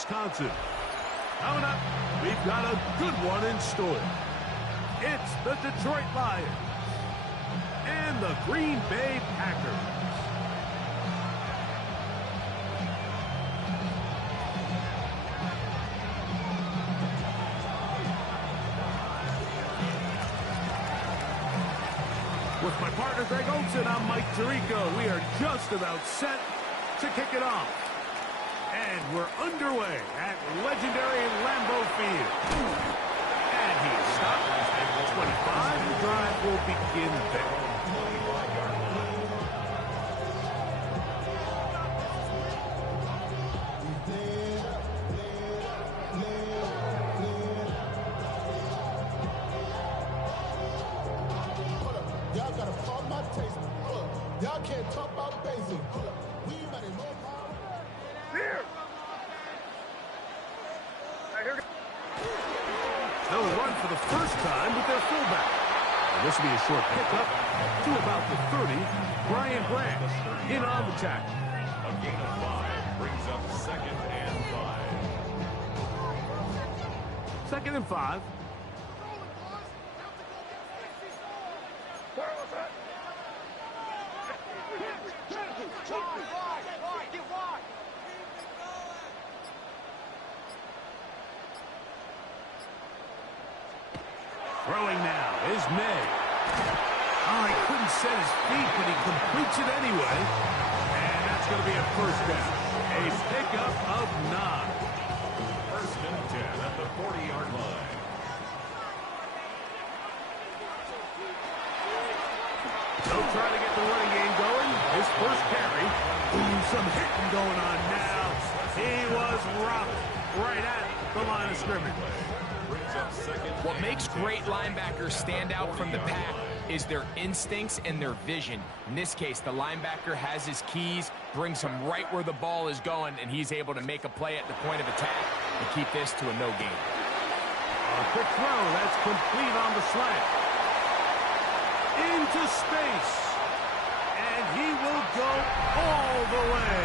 Wisconsin. Coming up, we've got a good one in store. It's the Detroit Lions and the Green Bay Packers. With my partner Greg Olson, I'm Mike Tirico. We are just about set to kick it off. And we're underway at legendary Lambeau Field. And he is stopped at the 25. The drive will begin there. Y'all gotta pump my taste. Y'all can't talk about basic. We ready, no power. Here. They'll run for the first time with their fullback. And this will be a short pickup to about the 30. Brian Branch in on the tackle. A gain of 5 brings up 2nd and 5. 2nd and 5. Throwing now is May. Oh, he couldn't set his feet, but he completes it anyway. And that's going to be a first down. A pickup of 9. 1st and 10 at the 40-yard line. They'll try to get the running game going. His first carry. Ooh, some hitting going on now. He was rocked right at the line of scrimmage. What makes great linebackers stand out from the pack is their instincts and their vision. In this case, the linebacker has his keys, brings him right where the ball is going, and he's able to make a play at the point of attack and keep this to a no gain. A quick throw. That's complete on the slant. Into space. And he will go all the way.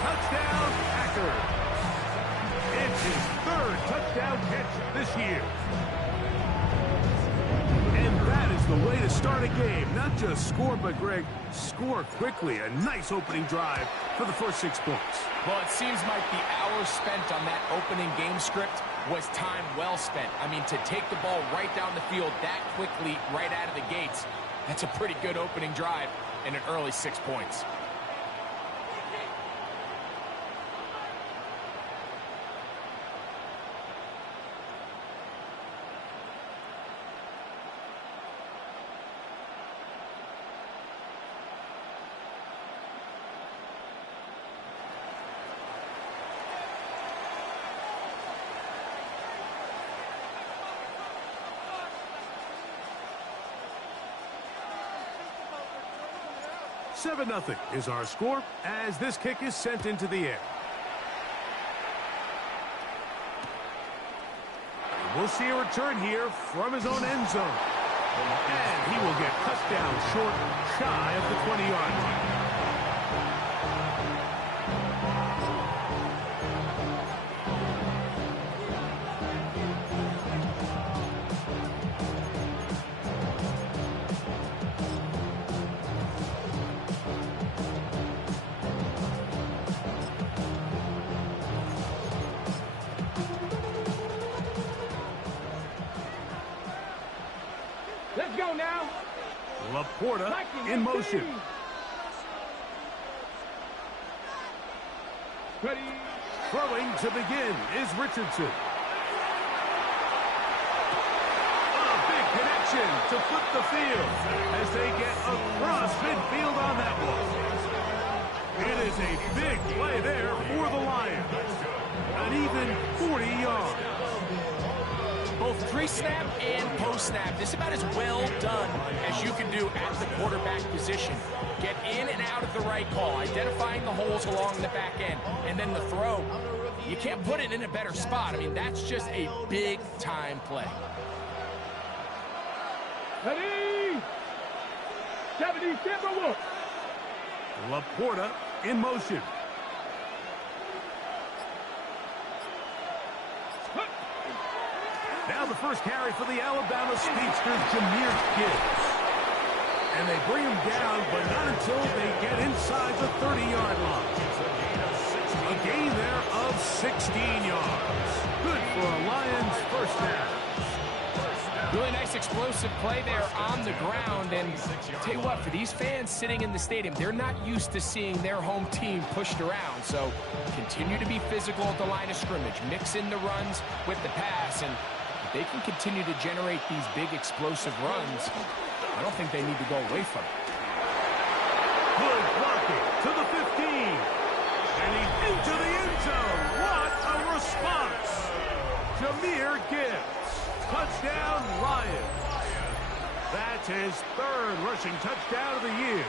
Touchdown, Packers. It's his 3rd touchdown catch this year. And that is the way to start a game. Not just score, but, Greg, score quickly. A nice opening drive for the first 6 points. Well, it seems like the hours spent on that opening game script was time well spent. I mean, to take the ball right down the field that quickly right out of the gates, that's a pretty good opening drive and an early 6 points. Seven 0 is our score as this kick is sent into the air. We'll see a return here from his own end zone. And he will get touchdown short, shy of the 20-yard line. Let's go now. Laporta in motion. Ready. Throwing to begin is Richardson. A big connection to flip the field as they get across midfield on that one. It is a big play there for the Lions. An even 40 yards. Both pre-snap and post-snap, this is about as well done as you can do at the quarterback position. Get in and out of the right call, identifying the holes along the back end, and then the throw. You can't put it in a better spot. I mean, that's just a big-time play. Ready. 70, step over. Laporta in motion. Now the first carry for the Alabama speedster, Jahmyr Gibbs. And they bring him down, but not until they get inside the 30-yard line. A gain there of 16 yards. Good for a Lions first down. Really nice explosive play there on the ground. And tell you what, for these fans sitting in the stadium, they're not used to seeing their home team pushed around. So continue to be physical at the line of scrimmage. Mix in the runs with the pass. And if they can continue to generate these big explosive runs, I don't think they need to go away from it. Good blocking to the 15. And he's into the end zone. What a response. Jahmyr Gibbs. Touchdown, Lions. That's his third rushing touchdown of the year.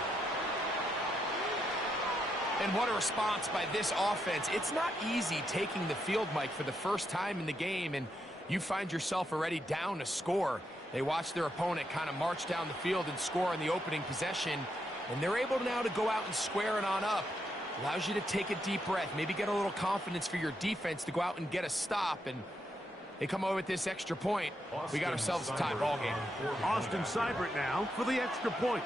And what a response by this offense. It's not easy taking the field, Mike, for the first time in the game, and you find yourself already down a score. They watch their opponent kind of march down the field and score in the opening possession, and they're able now to go out and square it on up. Allows you to take a deep breath, maybe get a little confidence for your defense to go out and get a stop, and they come over with this extra point. We got ourselves a tie ball game. Austin Seibert now for the extra point.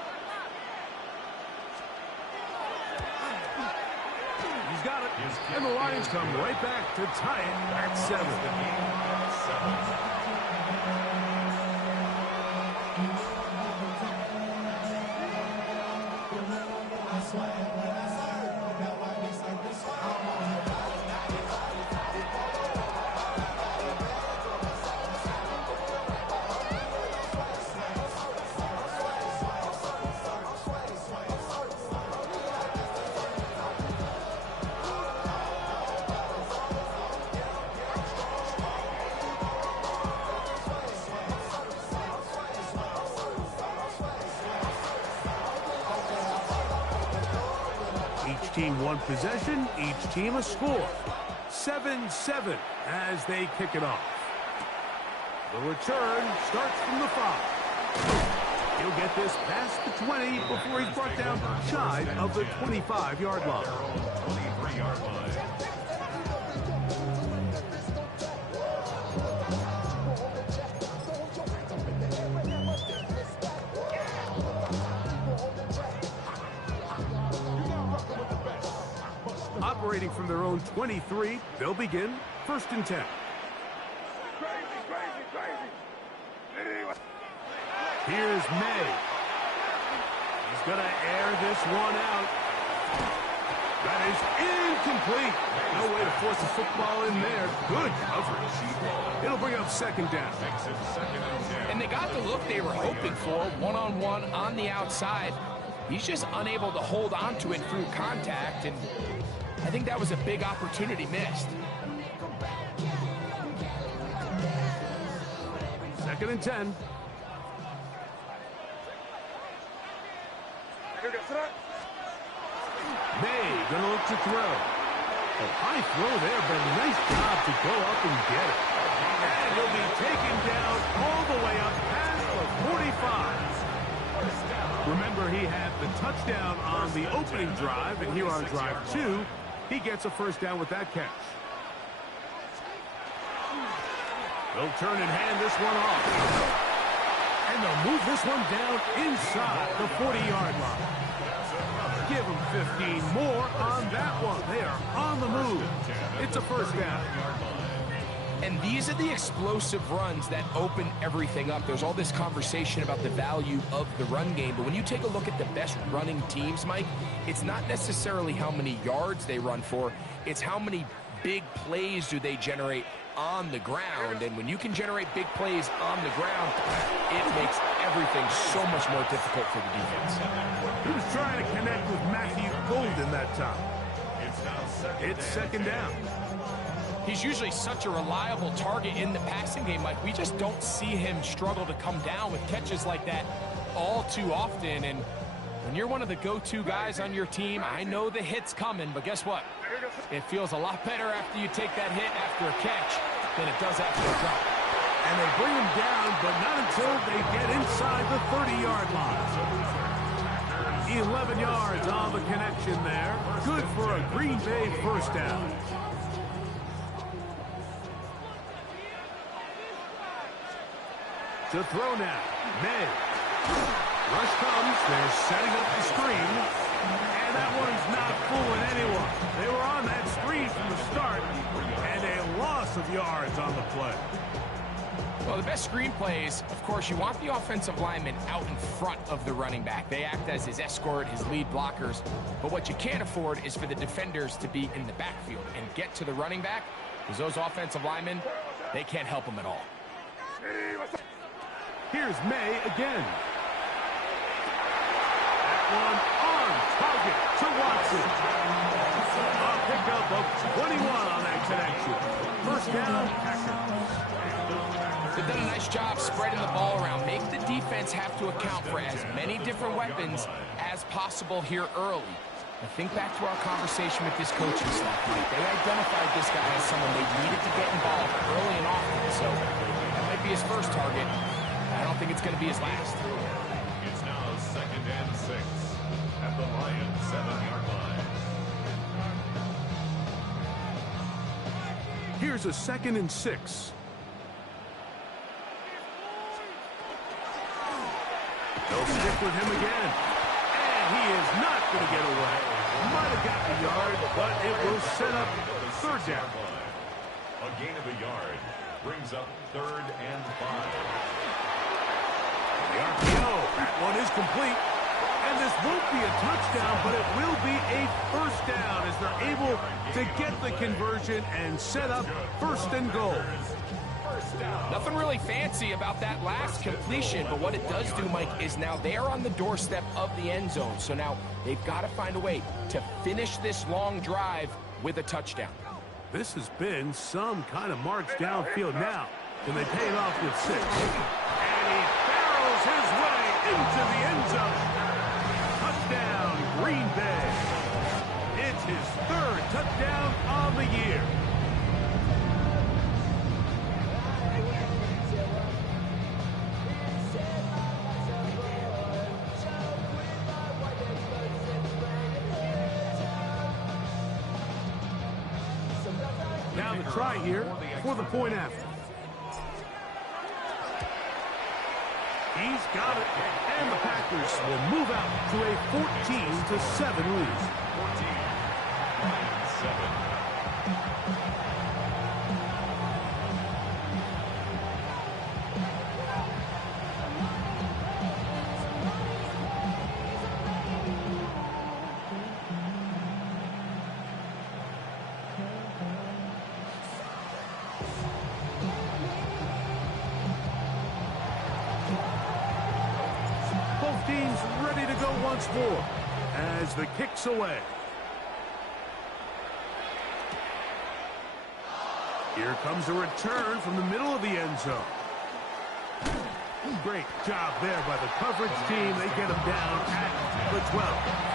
He's got it. And the Lions come right back to tie it at 7. Each team one possession, each team a score. 7-7 as they kick it off. The return starts from the 5. He'll get this past the 20 before he's brought down shy of the 25-yard line. 23-yard line. Operating from their own 23, they'll begin 1st and 10. Here's May. He's going to air this one out. That is incomplete. No way to force a football in there. Good coverage. It'll bring up 2nd down. And they got the look they were hoping for, one-on-one on the outside. He's just unable to hold on to it through contact, and I think that was a big opportunity missed. 2nd and 10. May gonna look to throw. A high throw there, but a nice job to go up and get it. And he'll be taken down all the way up past the 45. Remember, he had the touchdown on the opening drive, and here on drive 2, he gets a 1st down with that catch. They'll turn and hand this one off. And they'll move this one down inside the 40-yard line. Give them 15 more on that one. They are on the move. It's a 1st down. And these are the explosive runs that open everything up. There's all this conversation about the value of the run game, but when you take a look at the best running teams, Mike, it's not necessarily how many yards they run for, it's how many big plays do they generate on the ground. And when you can generate big plays on the ground, it makes everything so much more difficult for the defense. He was trying to connect with Matthew Golden that time. It's 2nd down. He's usually such a reliable target in the passing game, Mike. We just don't see him struggle to come down with catches like that all too often. And when you're one of the go-to guys on your team, I know the hit's coming, but guess what? It feels a lot better after you take that hit after a catch than it does after a drop. And they bring him down, but not until they get inside the 30-yard line. 11 yards on the connection there. Good for a Green Bay 1st down. to throw now. May. Rush comes. They're setting up the screen. And that one's not fooling anyone. They were on that screen from the start. And a loss of yards on the play. Well, the best screen plays, of course, you want the offensive lineman out in front of the running back. They act as his escort, his lead blockers. But what you can't afford is for the defenders to be in the backfield and get to the running back, because those offensive linemen, they can't help him at all. Here's May again. That one on target to Watson. A pickup of 21 on that connection. First down, Packers. They've done a nice job spreading the ball around. Make the defense have to account for as many different weapons as possible here early. Now think back to our conversation with this coaching staff. They identified this guy as someone they needed to get involved early and often. So that might be his first target. I don't think it's going to be his last. It's now 2nd and 6 at the Lions 7-yard line. Here's a 2nd and 6. They'll stick with him again. And he is not going to get away. Might have got the yard, but it will set up 3rd down. A gain of a yard brings up 3rd and 5. The RPO, that one is complete. And this won't be a touchdown, but it will be a 1st down as they're able to get the conversion and set up 1st and goal. Nothing really fancy about that last completion, but what it does do, Mike, is now they are on the doorstep of the end zone. So now they've got to find a way to finish this long drive with a touchdown. This has been some kind of march downfield now. Can they pay it off with 6? And he barrels his way into the end zone. Touchdown, Green Bay. It's his 3rd touchdown on the year. Now the try here for the point after. He's got it, and the Packers will move out to a 14-7 lead. 14-7. Both teams ready to go once more as the kick's away. Here comes a return from the middle of the end zone. Great job there by the coverage team. They get him down at the 12.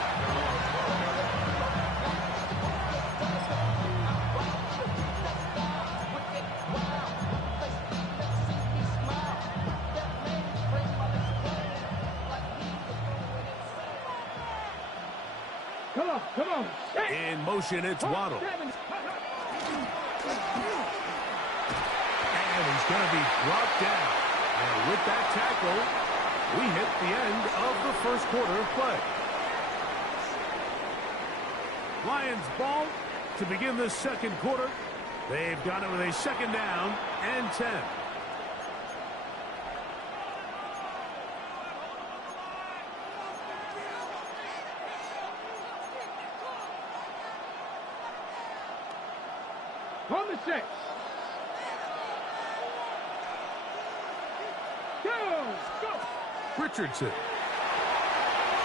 Come on. In motion, it's Waddle. And he's going to be brought down. And with that tackle, we hit the end of the 1st quarter of play. Lions ball to begin the 2nd quarter. They've got it with a 2nd down and 10. On the 6. Go! Richardson.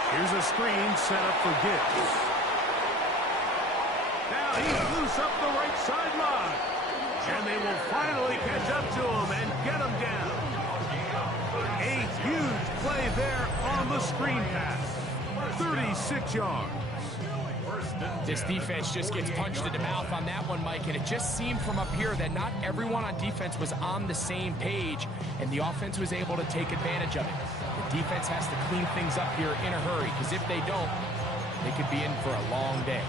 Here's a screen set up for Gibbs. Now he's loose up the right sideline. And they will finally catch up to him and get him down. A huge play there on the screen pass. 36 yards. This defense just gets punched in the mouth on that one, Mike, and it just seemed from up here that not everyone on defense was on the same page, and the offense was able to take advantage of it. The defense has to clean things up here in a hurry, because if they don't, they could be in for a long day.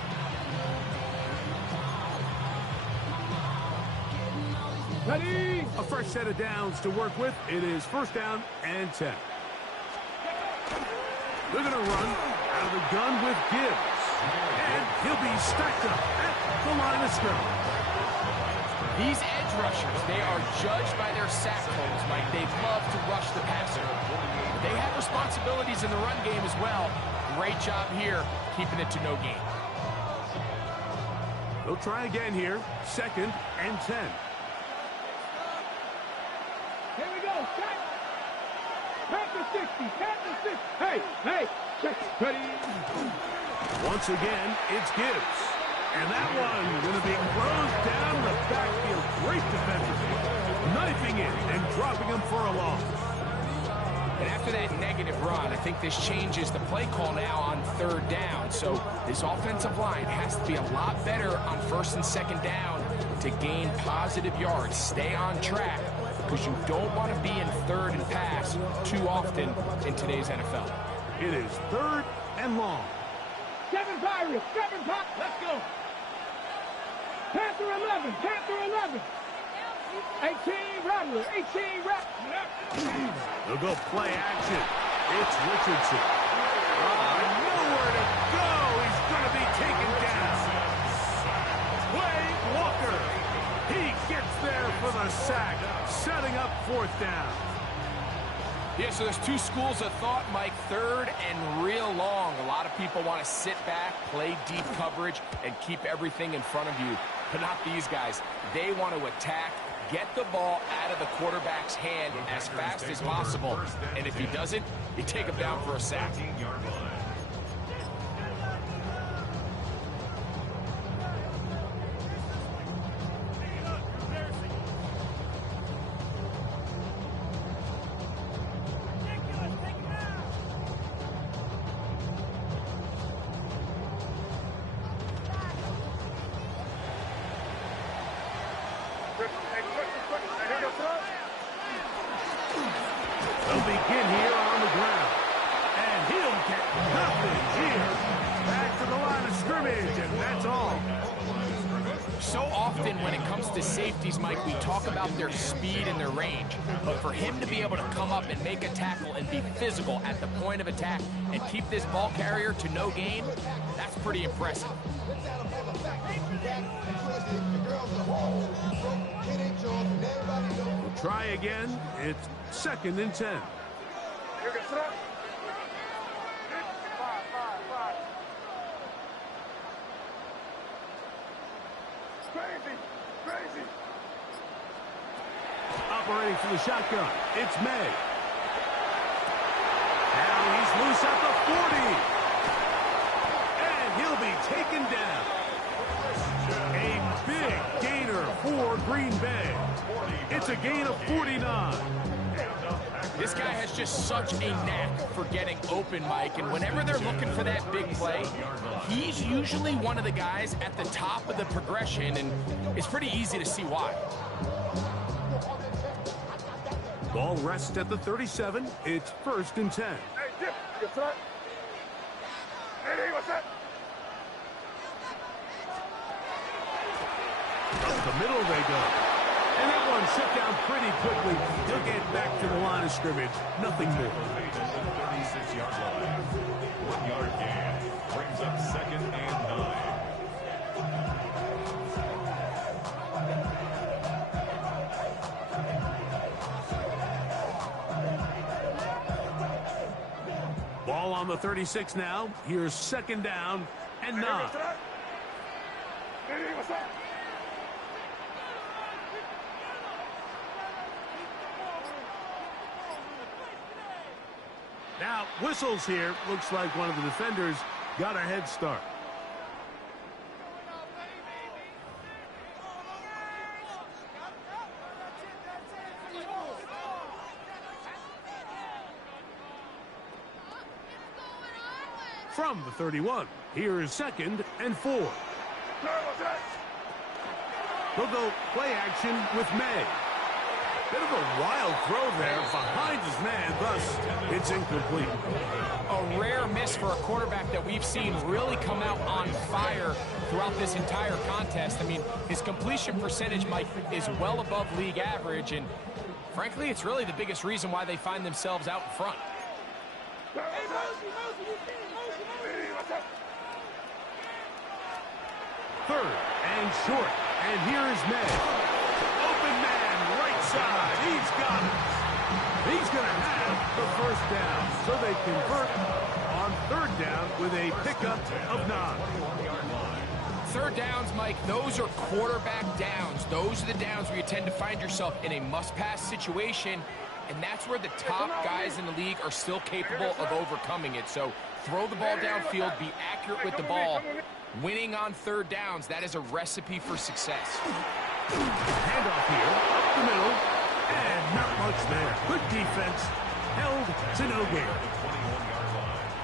Ready? A fresh set of downs to work with. It is first down and 10. They're going to run out of the gun with Gibbs. And he'll be stacked up at the line of scrimmage. These edge rushers, they are judged by their sack totals, Mike. They love to rush the passer. They have responsibilities in the run game as well. Great job here, keeping it to no gain. They'll try again here. Second and 10. Here we go. Set. Panther 60. Panther 60. Hey. Check. Ready? Once again, it's Gibbs. And that one going to be closed down the backfield. Great defensive. Knifing in and dropping him for a loss. And after that negative run, I think this changes the play call now on third down. So this offensive line has to be a lot better on first and second down to gain positive yards. Stay on track because you don't want to be in third and pass too often in today's NFL. It is third and long. 7 Pirates. 7 Pop. Let's go. Panther 11. Panther 11. 18 Rattler. 18 Rattler. They'll go play action. It's Richardson. Nowhere to go. He's going to be taken down. Quay Walker. He gets there for the sack, setting up fourth down. Yeah, so there's two schools of thought, Mike. Third and real long. A lot of people want to sit back, play deep coverage, and keep everything in front of you. But not these guys. They want to attack, get the ball out of the quarterback's hand as fast as possible. And if he doesn't, you take him down for a sack. They'll begin here on the ground. And he'll get nothing here. Back to the line of scrimmage, and that's all. So often when it comes to safeties, Mike, we talk about their speed and their range. But for him to be able to come up and make a tackle and be physical at the point of attack and keep this ball carrier to no gain, that's pretty impressive. We'll try again. It's second and 10. Operating for the shotgun. It's May. Now he's loose at the 40. And he'll be taken down. A big gainer for Green Bay. It's a gain of 49. This guy has just such a knack for getting open, Mike, and whenever they're looking for that big play, he's usually one of the guys at the top of the progression, and it's pretty easy to see why. Ball rests at the 37. It's first and 10. Hey, Dip. You front. Hey, what's that? Up the middle they go. And that one shut down pretty quickly. He'll get back to the line of scrimmage. Nothing more. 36-yard line. 1-yard gain. Brings up second and 9. Ball on the 36 now. Here's second down and 9. Hey, what's that? Now, whistles here. Looks like one of the defenders got a head start. From the 31, here's second and 4. They'll go play action with May. Bit of a wild throw there behind his man, thus it's incomplete. A rare miss for a quarterback that we've seen really come out on fire throughout this entire contest. I mean, his completion percentage, Mike, is well above league average, and frankly, it's really the biggest reason why they find themselves out in front. Third and short, and here is May. Open man, right side, he's got it. He's going to have the first down, so they convert on third down with a pickup of 9. Third downs, Mike, those are quarterback downs. Those are the downs where you tend to find yourself in a must-pass situation, and that's where the top guys in the league are still capable of overcoming it. So throw the ball downfield, be accurate with the ball. Winning on third downs, that is a recipe for success. Handoff here, up the middle, and not much there. Good defense, held to no gain.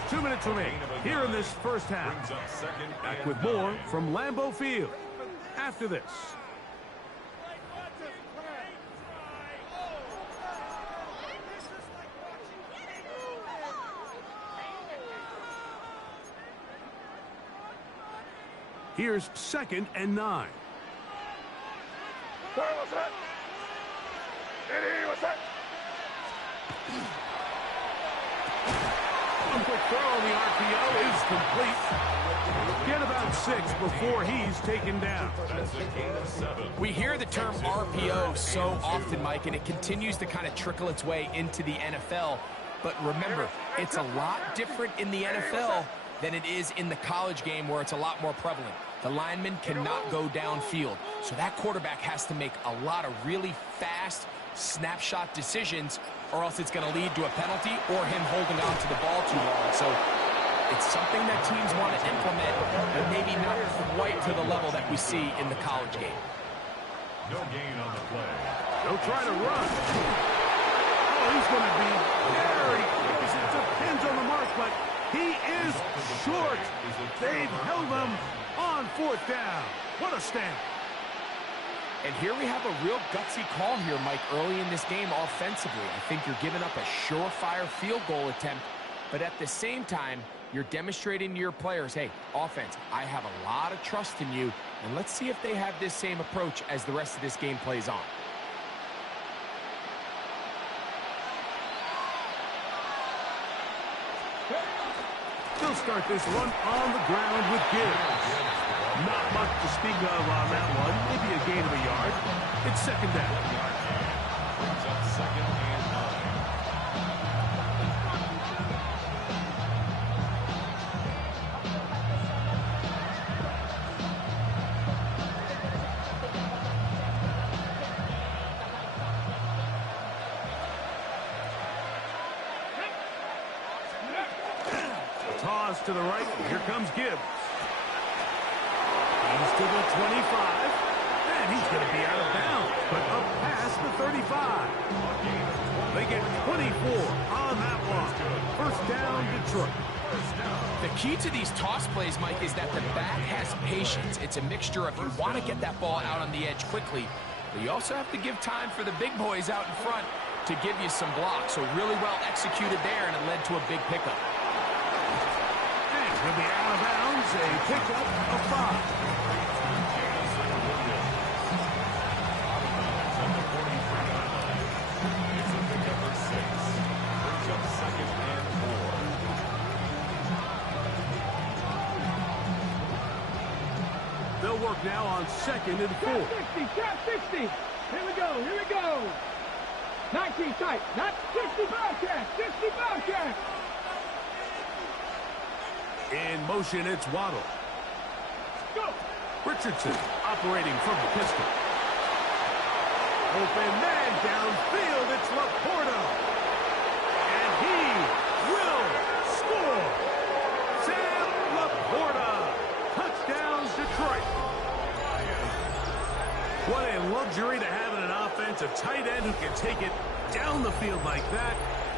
2 minutes remain here in this first half. Back with more from Lambeau Field after this. Here's 2nd and 9. A quick throw on the RPO is complete. Get about 6 before he's taken down. We hear the term RPO so often, Mike, and it continues to kind of trickle its way into the NFL. But remember, it's a lot different in the NFL than it is in the college game where it's a lot more prevalent. The lineman cannot go downfield, so that quarterback has to make a lot of really fast snapshot decisions, or else it's going to lead to a penalty or him holding on to the ball too long. So it's something that teams want to implement, but maybe not quite to the level that we see in the college game. No gain on the play. They'll try to run. Oh, he's going to be very close. It depends on the mark, but he is short. They've held him on 4th down. What a stand. And here we have a real gutsy call here, Mike, early in this game offensively. I think you're giving up a surefire field goal attempt, but at the same time, you're demonstrating to your players, hey, offense, I have a lot of trust in you, and let's see if they have this same approach as the rest of this game plays on. They'll start this one on the ground with Gibbs. Not much to speak of on that one. Maybe a gain of a yard. It's 2nd down. Brings up 2nd and 9. Toss to the right. Here comes Gibbs. He's to the 25, and he's going to be out of bounds, but up past the 35. They get 24 on that one. 1st down, Detroit. The key to these toss plays, Mike, is that the back has patience. It's a mixture of you want to get that ball out on the edge quickly, but you also have to give time for the big boys out in front to give you some blocks. So really well executed there, and it led to a big pickup. And he'll be out of bounds, a pickup of 5. They'll work now on 2nd and 4. Trap 60. Here we go. 19 tight. Not 60 Bobcat. 60 Bobcat. In motion, it's Waddle. Go. Richardson operating from the pistol. Open man downfield. It's Laporta. And he will score. Sam Laporta. Touchdown, Detroit. What a luxury to have in an offense, a tight end who can take it down the field like that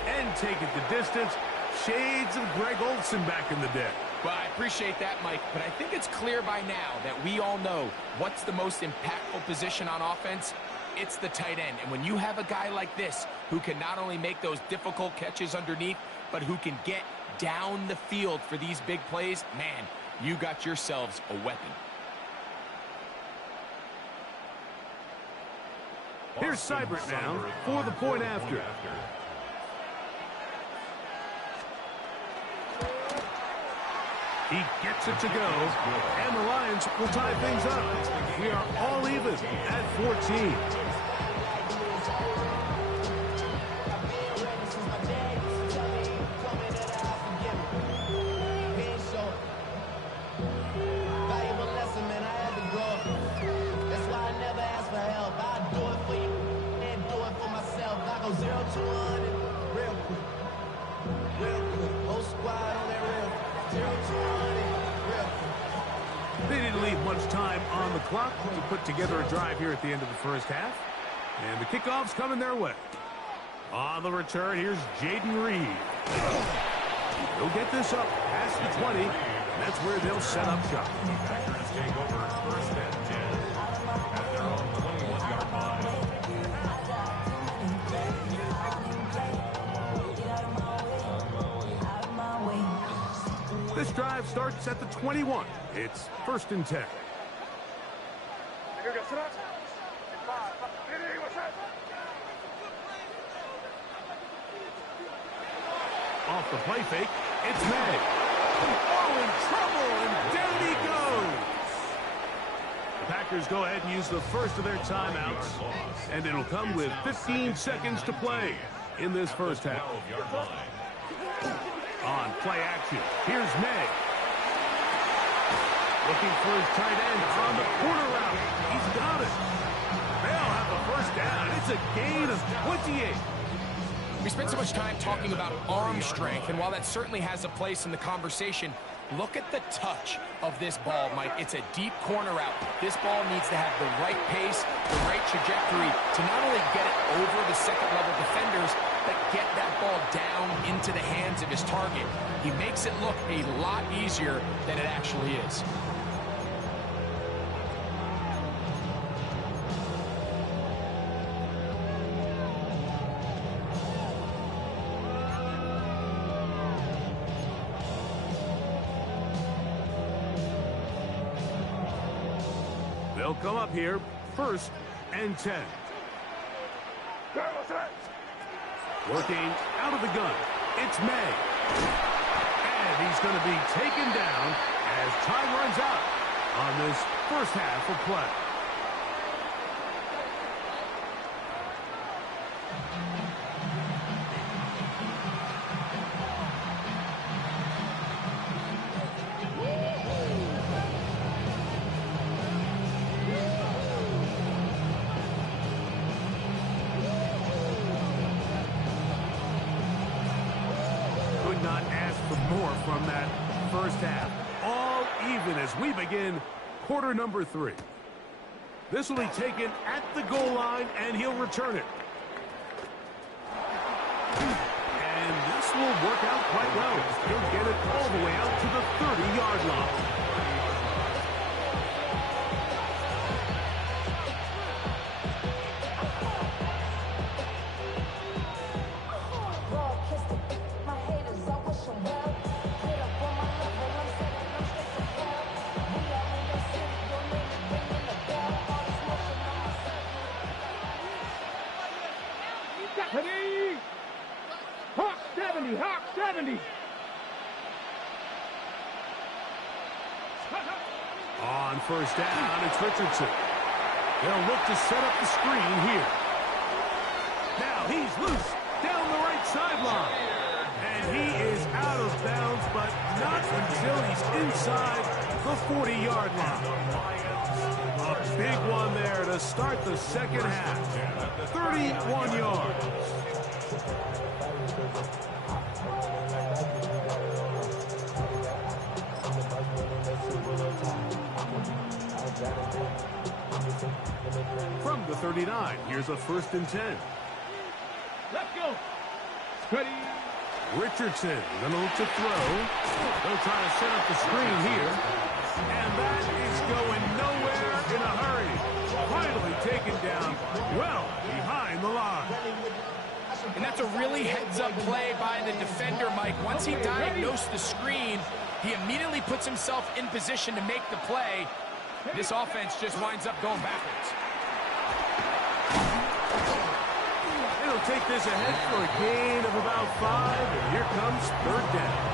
and take it the distance. Shades of Greg Olsen back in the day. Well, I appreciate that, Mike, but I think it's clear by now that we all know what's the most impactful position on offense. it's the tight end. And when you have a guy like this who can not only make those difficult catches underneath, but who can get down the field for these big plays, man, you got yourselves a weapon. Here's Seibert now for the point after. He gets it to go, and the Lions will tie things up. We are all even at 14. They didn't leave much time on the clock to put together a drive here at the end of the first half. And the kickoff's coming their way. On the return, here's Jaden Reed. He'll get this up past the 20. And that's where they'll set up shop. Packers take over first and 10 at their own 21-yard line. This drive starts at the 21. It's 1st and 10. Off the play fake, it's May. Oh, in trouble, and down he goes. The Packers go ahead and use the first of their timeouts, and it'll come with 15 seconds to play in this first half. 12-yard line. On play action, here's May. Looking for his tight end on the corner route. He's got it. They'll have the first down. It's a gain of 28. We spent so much time talking about arm strength, and while that certainly has a place in the conversation, look at the touch of this ball, Mike. It's a deep corner route. This ball needs to have the right pace, the right trajectory to not only get it over the second-level defenders, but get that ball down into the hands of his target. He makes it look a lot easier than it actually is. They'll come up here, 1st and 10. Working out of the gun, it's May. And he's going to be taken down as time runs out on this first half of play. Not ask for more from that first half. All even as we begin quarter number 3. This will be taken at the goal line, and he'll return it. And this will work out quite well. He'll get it all the way out to the 30-yard line. Hawk 70, Hawk 70. On first down, it's Richardson. They'll look to set up the screen here. Now he's loose down the right sideline. And he is out of bounds, but not until he's inside the 40-yard line. A big one there to start the second half. 31 yards. From the 39, here's a 1st and 10. Let's go. Ready. Richardson gonna look to throw. They'll try to set up the screen here. And that is going nowhere in a hurry. Finally taken down well And that's a really heads-up play by the defender, Mike. Once he diagnosed the screen, he immediately puts himself in position to make the play. This offense just winds up going backwards. It'll take this ahead for a gain of about 5, and here comes third down.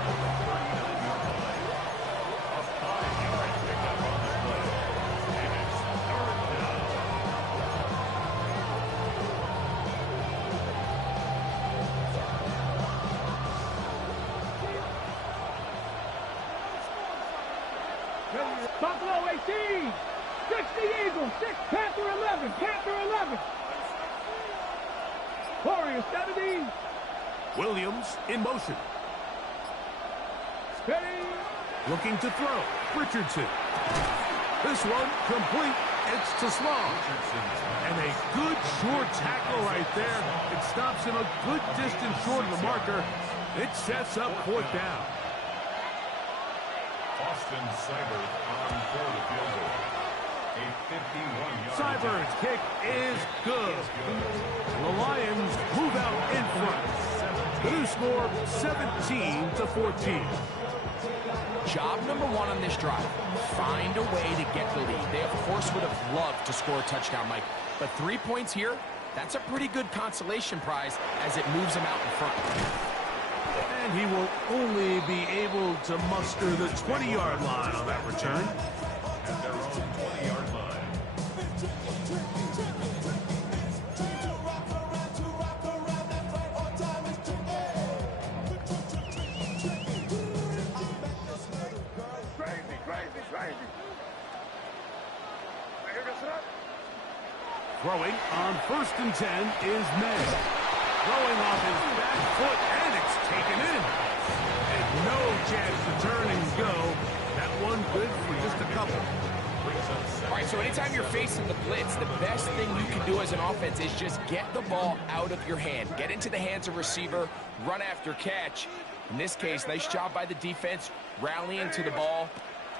Buffalo 18, 60 Eagles, 6 Panther 11, Panther 11. Warriors 70. Williams in motion. Steady. Looking to throw. Richardson. This one complete. It's to Sloan. And a good short tackle right there. It stops him a good distance short of the marker. It sets up fourth down. Austin Seibert on for the field goal. A 51-yard. Seibert's kick is good. The Lions move out in front. The new score, 17-14. Job number 1 on this drive, find a way to get the lead. They, of course, would have loved to score a touchdown, Mike. But 3 points here, that's a pretty good consolation prize as it moves them out in front. And he will only be able to muster the 20-yard line on that return. At their own 20-yard line. Throwing on 1st and 10 is May. Throwing off his back foot, and it's taken in. And no chance to turn and go. That one good for just a couple. All right, so anytime you're facing the blitz, the best thing you can do as an offense is just get the ball out of your hand. Get into the hands of receiver, run after catch. In this case, nice job by the defense, rallying to the ball.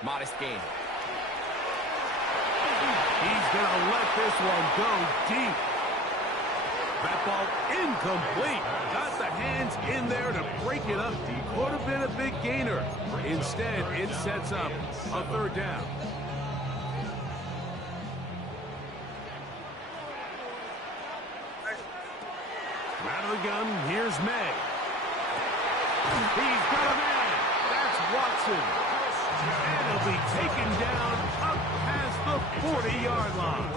Modest gain. He's going to let this one go deep. That ball incomplete. Got the hands in there to break it up. Could have been a big gainer. Instead, it sets up a third down. Out of the gun, here's May. He's got a man. That's Watson. And he'll be taken down up past the 40-yard line.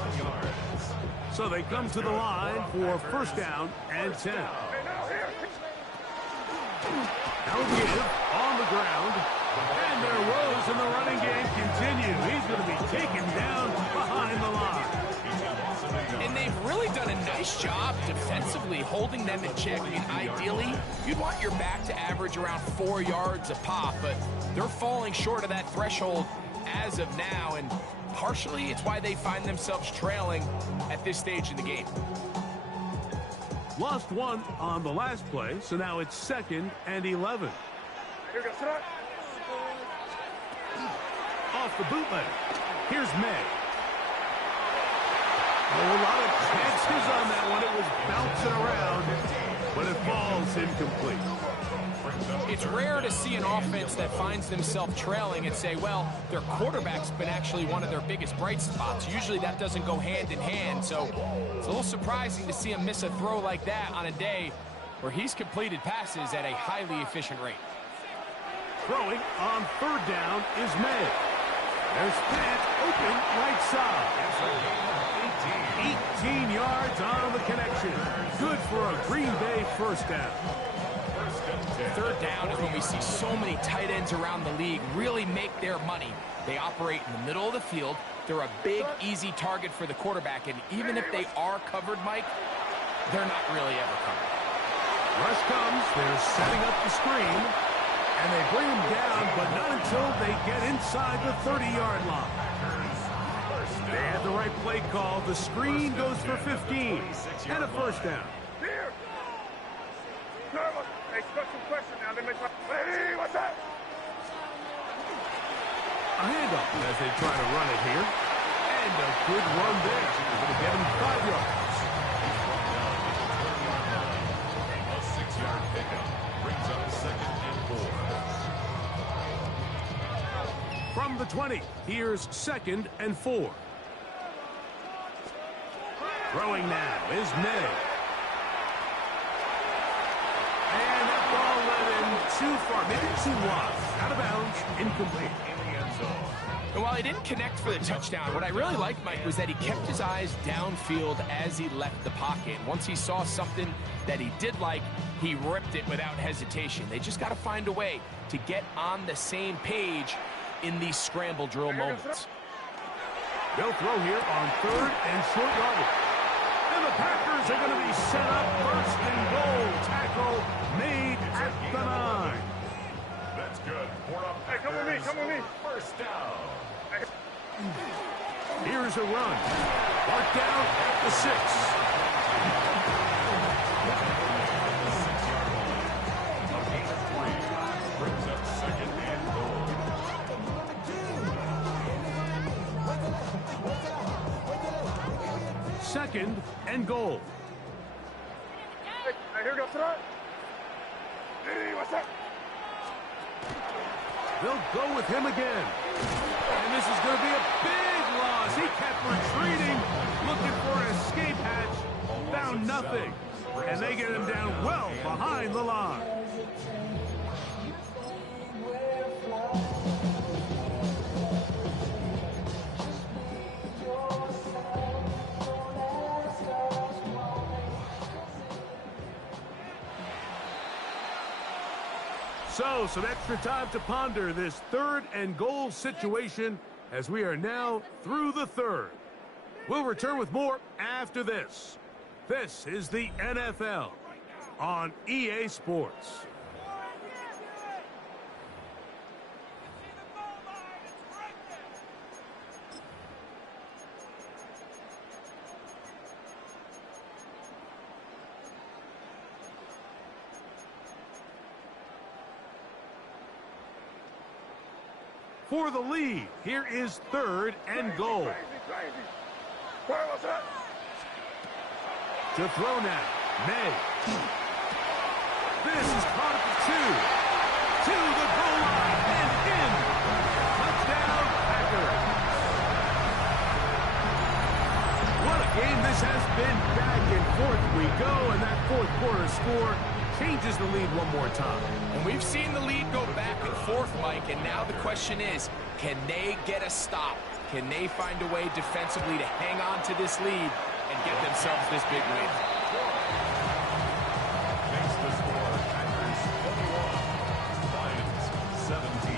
So they come to the line for 1st down and 10. Now give on the ground. And their woes in the running game continue. He's going to be taken down behind the line. And they've really done a nice job defensively holding them in check. I mean, ideally, you'd want your back to average around 4 yards a pop, but they're falling short of that threshold as of now, and partially it's why they find themselves trailing at this stage in the game. Lost one on the last play, so now it's 2nd and 11. Off the bootleg. Here's May. Oh, a lot of chances on that one. It was bouncing around, but it falls incomplete. It's rare to see an offense that finds themselves trailing and say, well, their quarterback's been actually one of their biggest bright spots. Usually that doesn't go hand in hand, so it's a little surprising to see him miss a throw like that on a day where he's completed passes at a highly efficient rate. Throwing on 3rd down is May. There's Fant open right side. 18 yards on the connection. Good for a Green Bay 1st down. 3rd down is when we see so many tight ends around the league really make their money. They operate in the middle of the field. They're a big, easy target for the quarterback, and even if they are covered, Mike, they're not really ever covered. Rush comes. They're setting up the screen, and they bring him down, but not until they get inside the 30-yard line. They had the right play call. The screen goes for 15 and a 1st down. A handoff as they try to run it here. And a good run there. They're going to get him 5 yards. the 20. Here's 2nd and 4. Throwing now is May. And that ball led him too far, maybe too wide. Out of bounds, incomplete. In the end zone. And while he didn't connect for the touchdown, what I really liked, Mike, was that he kept his eyes downfield as he left the pocket. Once he saw something that he did like, he ripped it without hesitation. They just got to find a way to get on the same page in these scramble drill moments. They'll throw here on 3rd and short yardage. And the Packers are going to be set up 1st and goal. Tackle made at the 9. That's good. Hey, come with me, come with me. First down. Here's a run. Marked down at the 6. A gain of 3 brings up 2nd and goal. 2nd and goal. Hey, here we go, throw. Hey, what's up? They'll go with him again. And this is going to be a big loss. He kept retreating, looking for an escape hatch. Found nothing. And they get him down well behind the line. So, some extra time to ponder this 3rd and goal situation as we are now through the 3rd. We'll return with more after this. This is the NFL on EA Sports. For the lead, here is 3rd and goal. To throw now, May. This is caught at the 2. To the goal line and in. Touchdown, Packers. What a game this has been. Back and forth we go, and that 4th quarter score changes the lead one more time. And we've seen the lead go back and forth, Mike, and now the question is, can they get a stop? Can they find a way defensively to hang on to this lead and get themselves this big win? Makes the score Packers 21, Lions 17.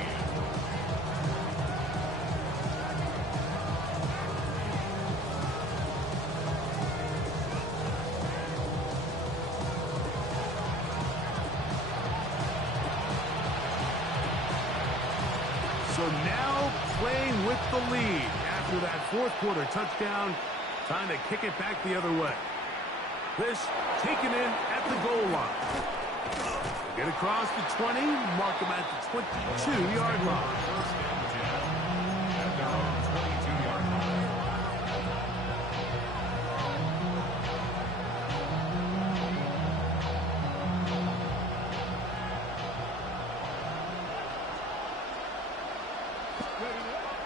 So now playing with the lead after that 4th quarter touchdown, trying to kick it back the other way. This taken in at the goal line. Get across the 20, mark them at the 22-yard line. First and 10 at their own 22-yard line.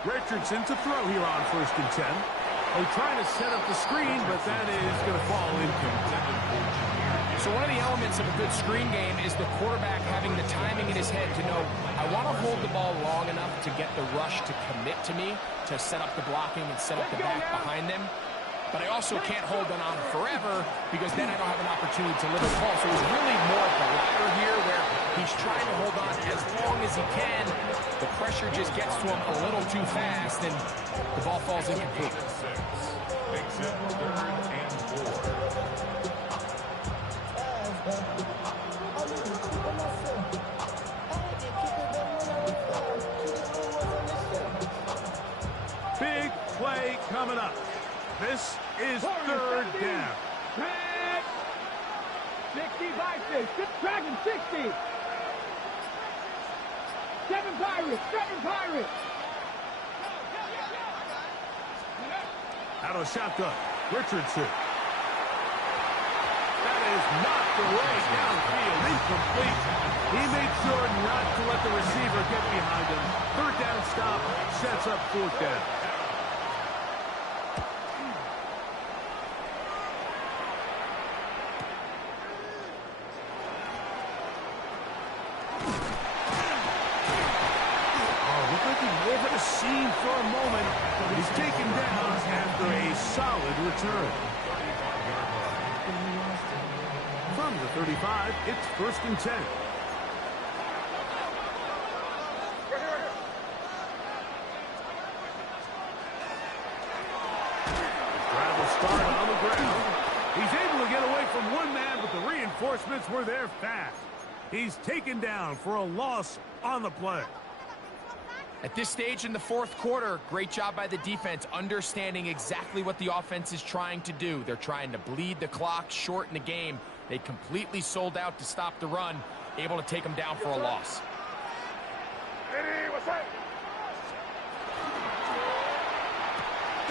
Richardson to throw here on 1st and 10. They're trying to set up the screen, but that is going to fall incomplete. So one of the elements of a good screen game is the quarterback having the timing in his head to know, I want to hold the ball long enough to get the rush to commit to me, to set up the blocking and set up the back behind them. But I also can't hold it on forever because then I don't have an opportunity to deliver the ball. So it's really more of the latter here where he's trying to hold on as long as he can. The pressure just gets to him a little too fast and the ball falls incomplete. Makes it 3rd and 4. Big play coming up. This is 3rd down. 65, 6. Dragon, 60. 7 Pirates, 7 Pirates. Out of shotgun, Richardson. That is knocked away downfield, incomplete. He made sure not to let the receiver get behind him. Third down stop sets up fourth down. Over the scene for a moment, but he's taken down after a solid return. From the 35, it's 1st and 10. Drive will start on the ground. He's able to get away from one man, but the reinforcements were there fast. He's taken down for a loss on the play. At this stage in the fourth quarter, great job by the defense, understanding exactly what the offense is trying to do. They're trying to bleed the clock, shorten the game. They completely sold out to stop the run, able to take them down for a loss.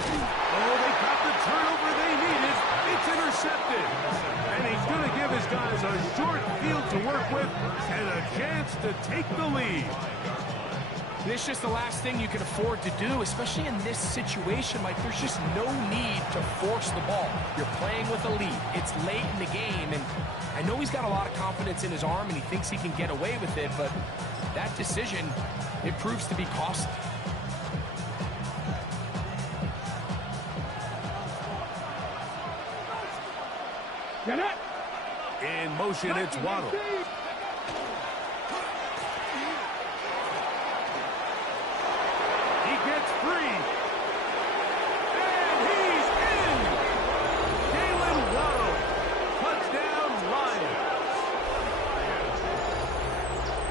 Oh, they got the turnover they needed. It's intercepted. And he's going to give his guys a short field to work with and a chance to take the lead. This is just the last thing you can afford to do, especially in this situation. Like, there's just no need to force the ball. You're playing with a lead. It's late in the game, and I know he's got a lot of confidence in his arm, and he thinks he can get away with it, but that decision, it proves to be costly. In motion, it's Waddle.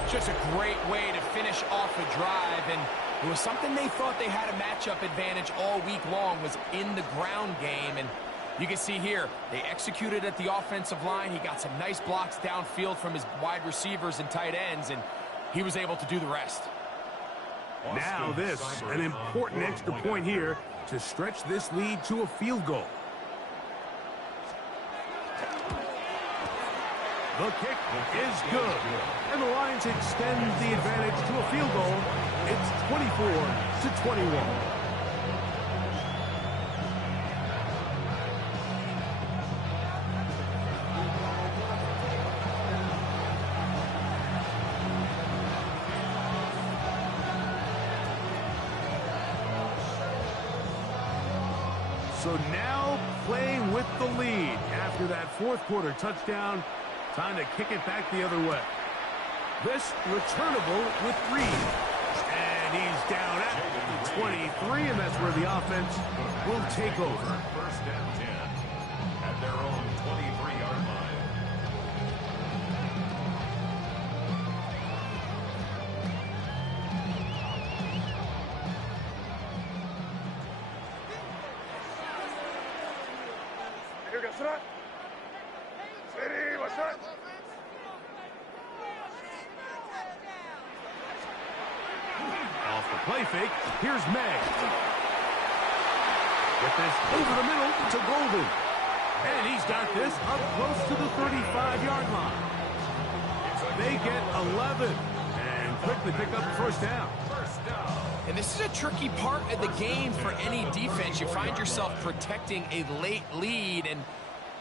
Just a great way to finish off a drive, and it was something they thought they had a matchup advantage all week long, was in the ground game. And you can see here, they executed at the offensive line. He got some nice blocks downfield from his wide receivers and tight ends, and he was able to do the rest. Now this, an important extra point here to stretch this lead to a field goal. The kick is good, and the Lions extend the advantage to a field goal. It's 24-21. So now playing with the lead after that fourth quarter touchdown. Time to kick it back the other way. This returnable with Reed. And he's down at the 23, and that's where the offense will take over. 1st and 10 at their own 23-yard line. Off the play fake, here's May. Get this over the middle to Golden. And he's got this up close to the 35-yard line. They get 11 and quickly pick up the first down. And this is a tricky part of the game for any defense. You find yourself protecting a late lead, and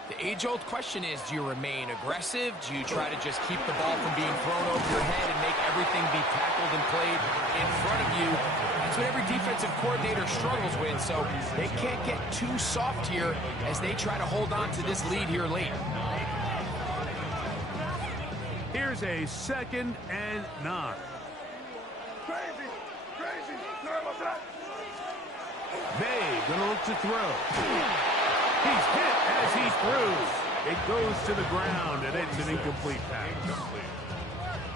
the age-old question is, do you remain aggressive? Do you try to just keep the ball from being thrown over your head and make everything be tackled and played in front of you? That's what every defensive coordinator struggles with, so they can't get too soft here as they try to hold on to this lead here late. Here's a 2nd and 9. May gonna look to throw. He's hit as he throws. It goes to the ground, and it's an incomplete pass.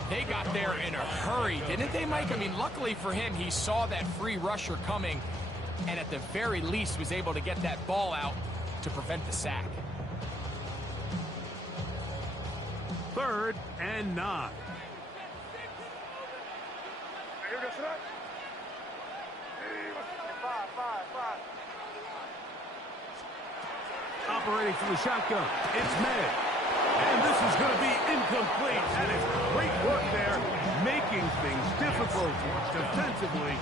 They got there in a hurry, didn't they, Mike? I mean, luckily for him, he saw that free rusher coming, and at the very least was able to get that ball out to prevent the sack. 3rd and 9. Operating from the shotgun, it's May. And this is going to be incomplete. That is great work there, making things difficult defensively.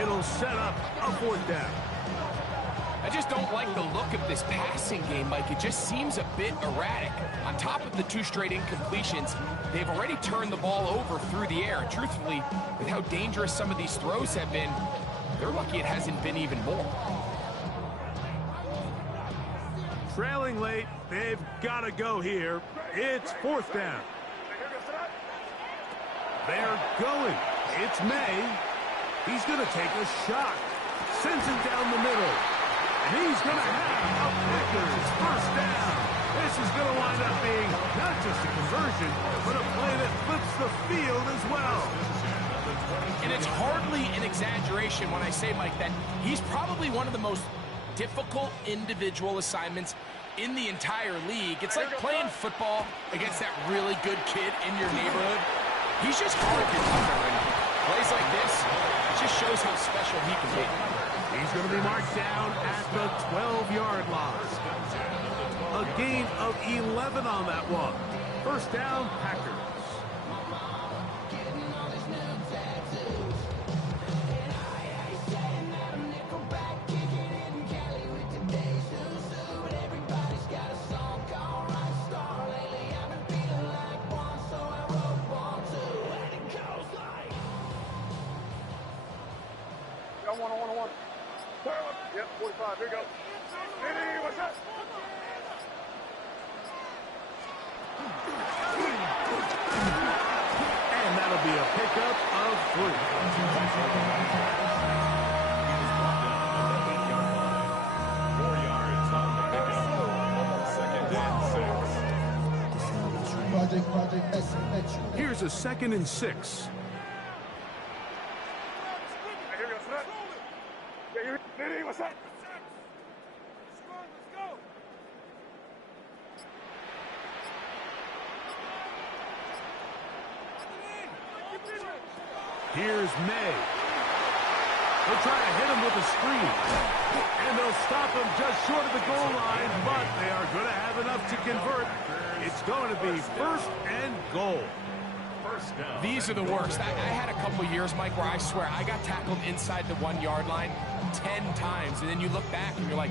It'll set up a fourth down. I just don't like the look of this passing game, Mike. It just seems a bit erratic. On top of the 2 straight incompletions, they've already turned the ball over through the air. And truthfully, with how dangerous some of these throws have been, they're lucky it hasn't been even more. Trailing late, they've got to go here. It's fourth down. They're going. It's May. He's going to take a shot. Sends it down the middle. And he's going to have a Packers first down. This is going to wind up being not just a conversion, but a play that flips the field as well. And it's hardly an exaggeration when I say, Mike, that he's probably one of the most difficult individual assignments in the entire league. It's like playing football against that really good kid in your neighborhood. He's just hard to cover, and plays like this just shows how special he can be. He's going to be marked down at the 12-yard line. A gain of 11 on that one. First down, Packers. One. Yep, 45. Here you go. Hey, what's up? And that'll be a pickup of 3. Here's a 2nd and 6. What's that? Here's May. They'll try to hit him with a screen. And they'll stop him just short of the goal line, but they are going to have enough to convert. It's going to be 1st and goal. These are the worst. I had a couple years, Mike, where I swear I got tackled inside the 1-yard line 10 times. And then you look back and you're like,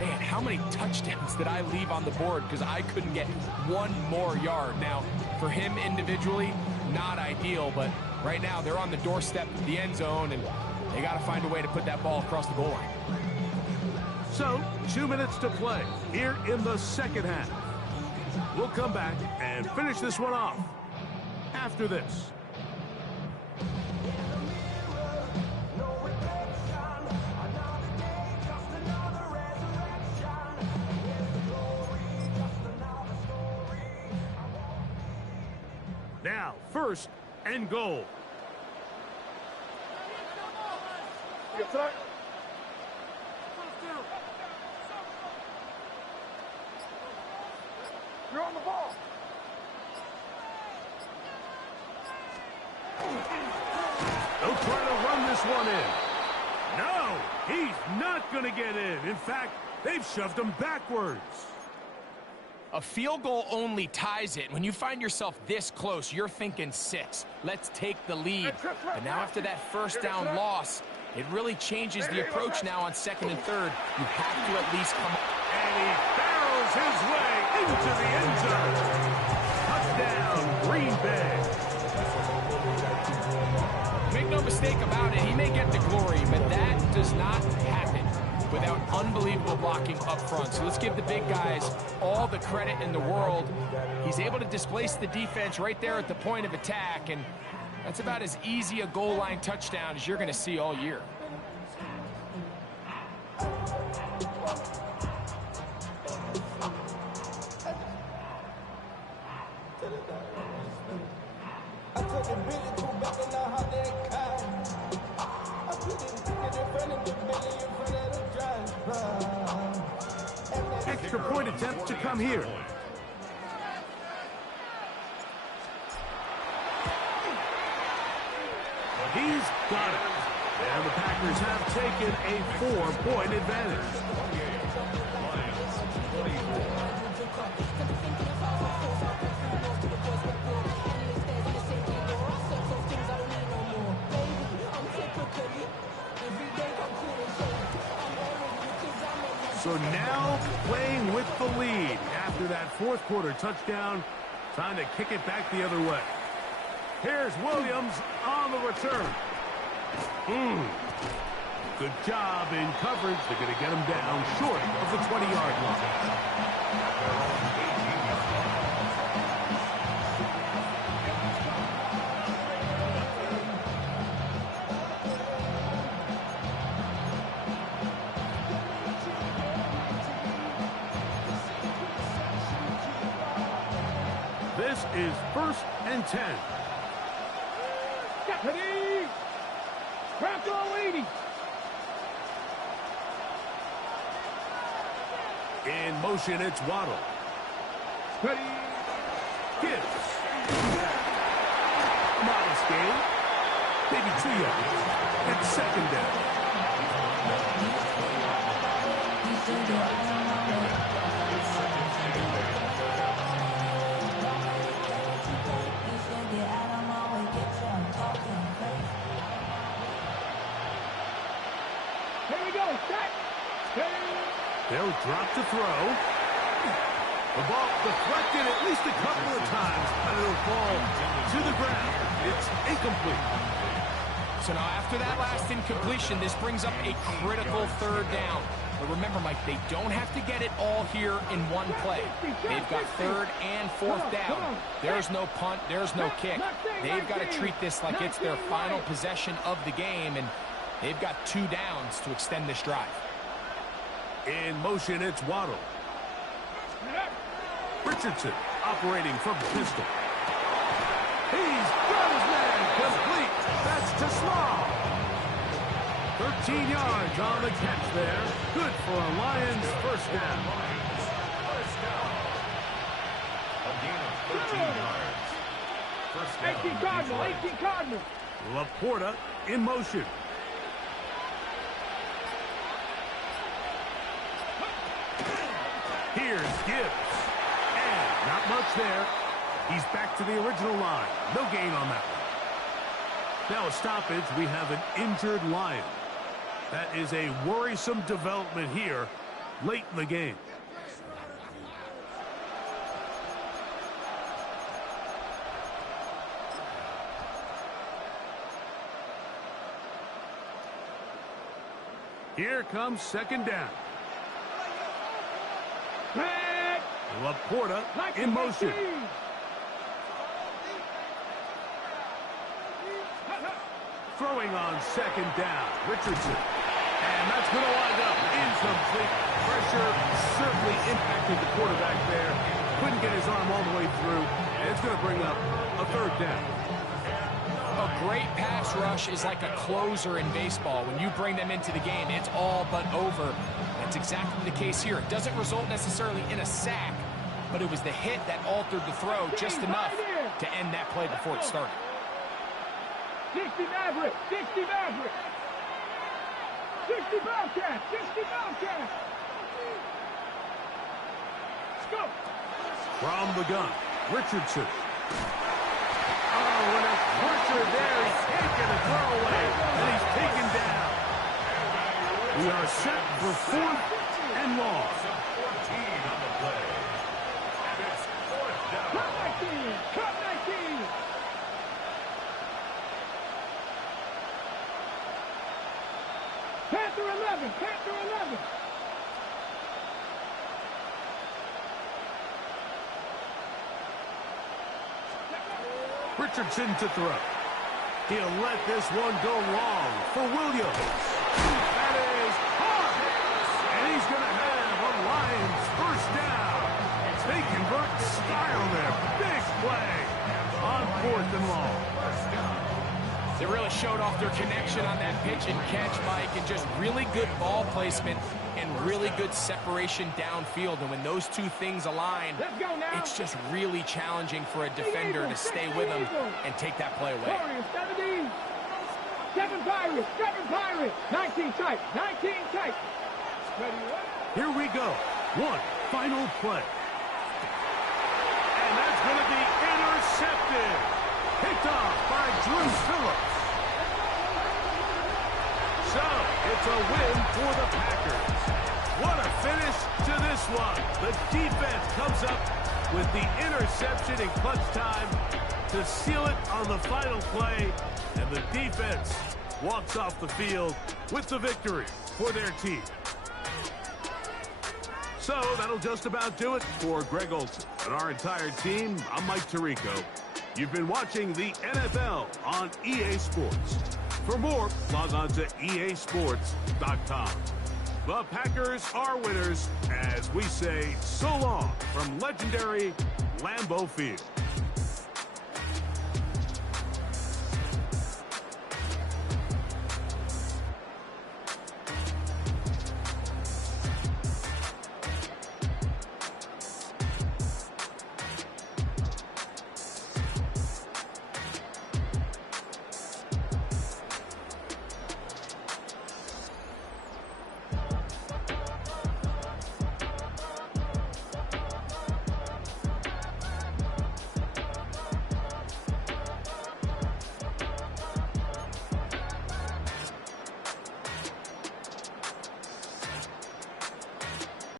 man, how many touchdowns did I leave on the board because I couldn't get one more yard? Now, for him individually, not ideal, but right now they're on the doorstep of the end zone, and they got to find a way to put that ball across the goal line. So, 2 minutes to play here in the second half. We'll come back and finish this one off after this. Now, 1st and goal. You're on the ball. They'll try to run this one in. No, he's not going to get in. In fact, they've shoved him backwards. A field goal only ties it. When you find yourself this close, you're thinking 6. Let's take the lead. But now after that first down loss, it really changes the approach now on 2nd and 3rd. You have to at least come up. And he barrels his way into the end zone. Touchdown, Green Bay. Make no mistake about it, he may get the glory, but that does not happen without unbelievable blocking up front. So let's give the big guys all the credit in the world. He's able to displace the defense right there at the point of attack, and that's about as easy a goal line touchdown as you're going to see all year. Extra point attempt to come here. He's got it. And the Packers have taken a 4-point advantage. So now playing with the lead. After that fourth quarter touchdown, time to kick it back the other way. Here's Williams on the return. Good job in coverage. They're going to get him down short of the 20-yard line. This is 1st and 10. Deputy! Crack all 80! In motion, it's Waddle. Ready! Gibbs. Modest gain. Maybe 2 yards. It's 2nd down. Here we go, set! They'll drop to throw. The ball deflected at least a couple of times, but it'll fall to the ground. It's incomplete. So now after that last incompletion, this brings up a critical 3rd down. But remember, Mike, they don't have to get it all here in one play. They've got 3rd and 4th down. There's no punt. There's no kick. They've got to treat this like it's their final possession of the game, and they've got 2 downs to extend this drive. In motion, it's Waddle. Richardson operating from the pistol. He's got his man complete. That's to Small. 13 yards on the catch there. Good for a Lions 1st down. A gain of 13 yards. 1st down. 18 Cardinal, 18 Cardinal. Laporta in motion. Here's Gibbs. And not much there. He's back to the original line. No gain on that one. Now a stoppage. We have an injured Lion. That is a worrisome development here late in the game. Here comes 2nd down. Laporta in motion. Throwing on 2nd down. Richardson. And that's going to wind up incomplete. Pressure certainly impacted the quarterback there. Couldn't get his arm all the way through. And it's going to bring up a 3rd down. A great pass rush is like a closer in baseball. When you bring them into the game, it's all but over. That's exactly the case here. It doesn't result necessarily in a sack, but it was the hit that altered the throw just enough to end that play before it started. 60 Maverick, 60 Maverick. 60 Bobcat, 60 Bobcat. Let's go. From the gun, Richardson. Oh, and a pressure there. He's taken a throwaway, and he's taken down. We are set for 4th and long. 14 on the play. And it's 4th down. Cut 19, cut 19. Panther 11, Panther 11. Richardson to throw. He'll let this one go long for Williams. That is hard. And he's going to have a Lions 1st down. They convert style there. Big play on 4th and long. They really showed off their connection on that pitch and catch, Mike, and just really good ball placement and really good separation downfield. And when those two things align, it's just really challenging for a defender to stay with them and take that play away. 7 Pirates, 7 Pirates. 19 tight, 19 tight. Ready, what? Here we go. One final play. And that's going to be intercepted. Picked off by Drew Phillips. So, it's a win for the Packers. What a finish to this one. The defense comes up with the interception in clutch time to seal it on the final play. And the defense walks off the field with the victory for their team. So that'll just about do it for Greg Olson and our entire team. I'm Mike Tirico. You've been watching the NFL on EA Sports. For more, log on to easports.com. The Packers are winners as we say so long from legendary Lambeau Field.